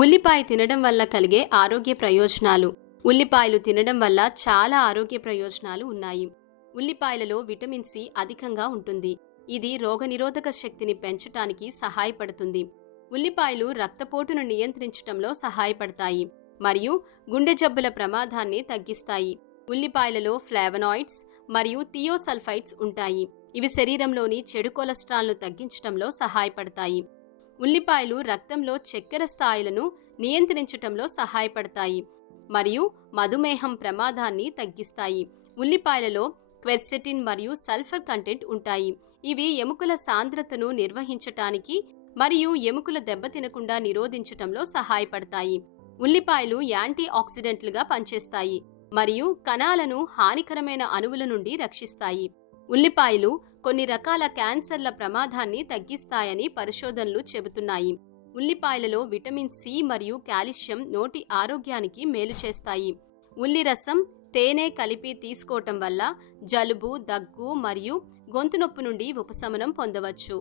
ఉల్లిపాయ తినడం వల్ల కలిగే ఆరోగ్య ప్రయోజనాలు. ఉల్లిపాయలు తినడం వల్ల చాలా ఆరోగ్య ప్రయోజనాలు ఉన్నాయి. ఉల్లిపాయలలో విటమిన్ సి అధికంగా ఉంటుంది. ఇది రోగనిరోధక శక్తిని పెంచటానికి సహాయపడుతుంది. ఉల్లిపాయలు రక్తపోటును నియంత్రించటంలో సహాయపడతాయి మరియు గుండె జబ్బుల ప్రమాదాన్ని తగ్గిస్తాయి. ఉల్లిపాయలలో ఫ్లావనాయిడ్స్ మరియు థియోసల్ఫైడ్స్ ఉంటాయి. ఇవి శరీరంలోని చెడు కొలెస్ట్రాల్ను తగ్గించటంలో సహాయపడతాయి. ఉల్లిపాయలు రక్తంలో చక్కెర స్థాయిలను నియంత్రించటంలో సహాయపడతాయి మరియు మధుమేహం ప్రమాదాన్ని తగ్గిస్తాయి. ఉల్లిపాయలలో క్వెర్సెటిన్ మరియు సల్ఫర్ కంటెంట్ ఉంటాయి. ఇవి ఎముకల సాంద్రతను నిర్వహించటానికి మరియు ఎముకల దెబ్బతినకుండా నిరోధించటంలో సహాయపడతాయి. ఉల్లిపాయలు యాంటీ ఆక్సిడెంట్లుగా పనిచేస్తాయి మరియు కణాలను హానికరమైన అణువుల నుండి రక్షిస్తాయి. ఉల్లిపాయలు కొన్ని రకాల క్యాన్సర్ల ప్రమాదాన్ని తగ్గిస్తాయని పరిశోధనలు చెబుతున్నాయి. ఉల్లిపాయలలో విటమిన్ సి మరియు కాల్షియం నోటి ఆరోగ్యానికి మేలు చేస్తాయి. ఉల్లి రసం, తేనె కలిపి తీసుకోవటం వల్ల జలుబు, దగ్గు మరియు గొంతు నొప్పి నుండి ఉపశమనం పొందవచ్చు.